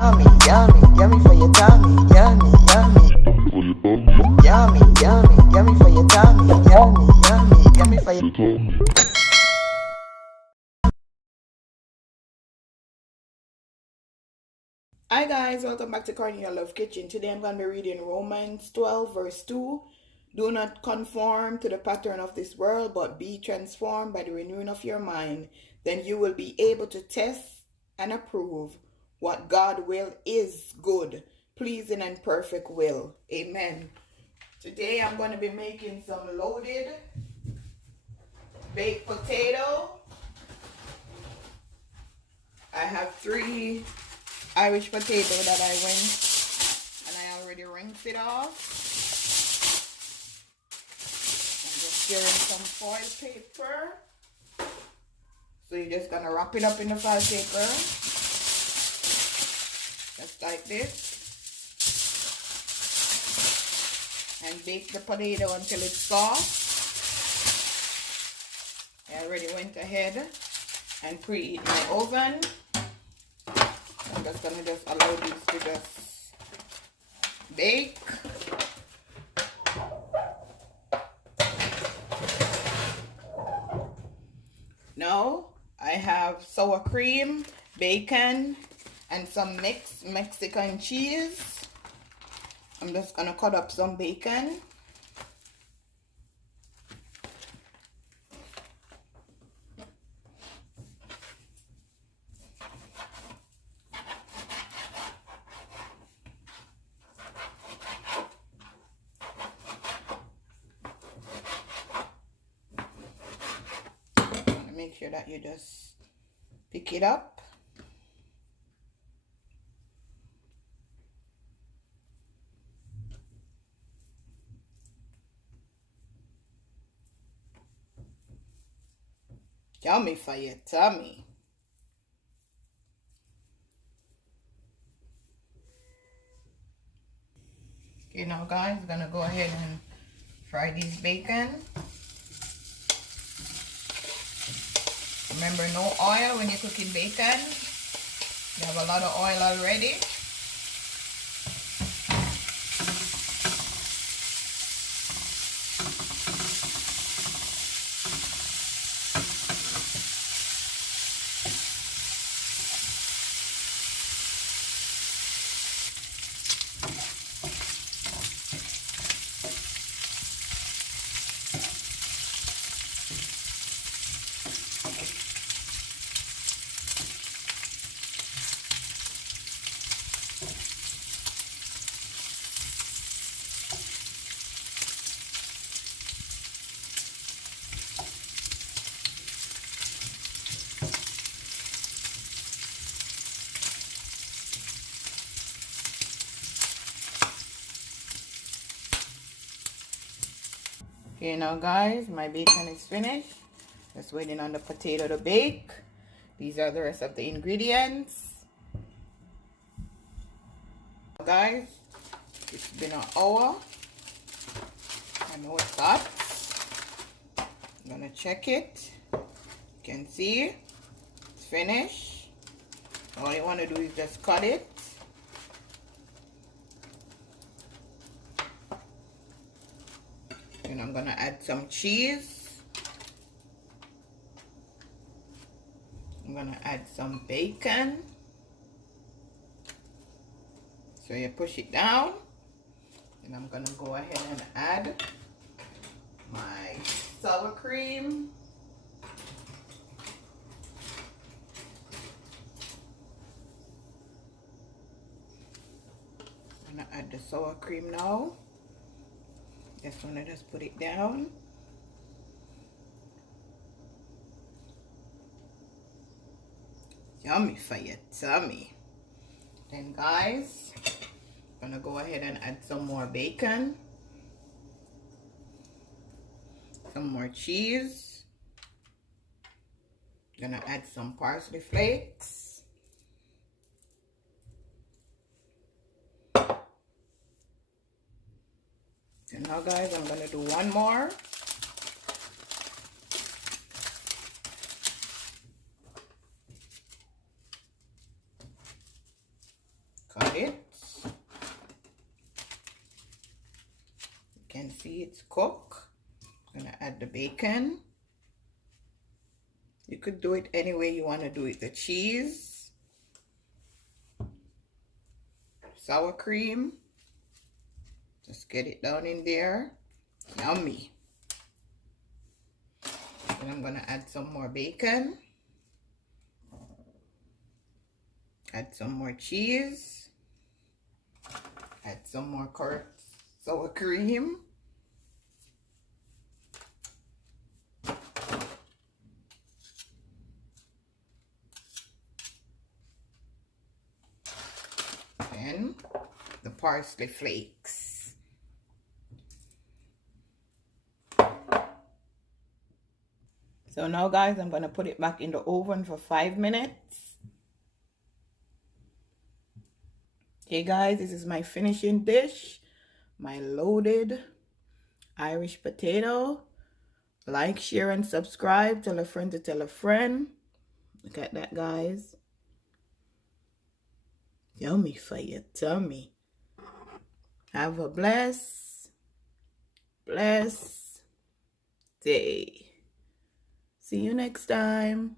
Yummy, yummy, yummy for your tummy. Yummy, yummy. Yummy, yummy, yummy for your tummy. Yummy, yummy, yummy for your tummy. Hi guys, welcome back to Cornelialove Kitchen. Today I'm going to be reading Romans 12 verse 2. Do not conform to the pattern of this world, but be transformed by the renewing of your mind. Then you will be able to test and approve what God's will is, good, pleasing, and perfect will. Amen. Today I'm going to be making some loaded baked potato. I have 3 Irish potato that I rinsed, and I already rinsed it off. I'm just stirring some foil paper. So you're just gonna wrap it up in the foil paper, just like this, and bake the potato until it's soft. I already went ahead and preheat my oven. I'm just gonna allow these to just bake. Now I have sour cream, bacon, and some mixed Mexican cheese. I'm just gonna cut up some bacon. Make sure that you just pick it up. Yummy for your tummy. Okay, now guys, gonna go ahead and fry these bacon. Remember, no oil when you're cooking bacon. You have a lot of oil already. Okay, now guys, my bacon is finished. Just waiting on the potato to bake. These are the rest of the ingredients. Guys, it's been an hour. I know it's hot. I'm gonna check it. You can see it's finished. All you want to do is just cut it. And I'm gonna add some cheese. I'm gonna add some bacon. So you push it down. And I'm gonna go ahead and add my sour cream. I'm gonna add the sour cream now. Just wanna just put it down. Yummy for your tummy. Then guys, I'm gonna go ahead and add some more bacon, some more cheese. Gonna add some parsley flakes. And now guys, I'm gonna do one more. it's cooked. I'm gonna add the bacon. You could do it any way you want to do it. The cheese, sour cream. Just get it down in there. Yummy. And I'm gonna add some more bacon. Add some more cheese. Add some more sour cream. And the parsley flakes. So now guys, I'm gonna put it back in the oven for 5 minutes. Okay guys, this is my finishing dish. My loaded Irish potato. Like, share, and subscribe. Tell a friend to tell a friend. Look at that, guys. Yummy for your tummy. Have a blessed day. See you next time.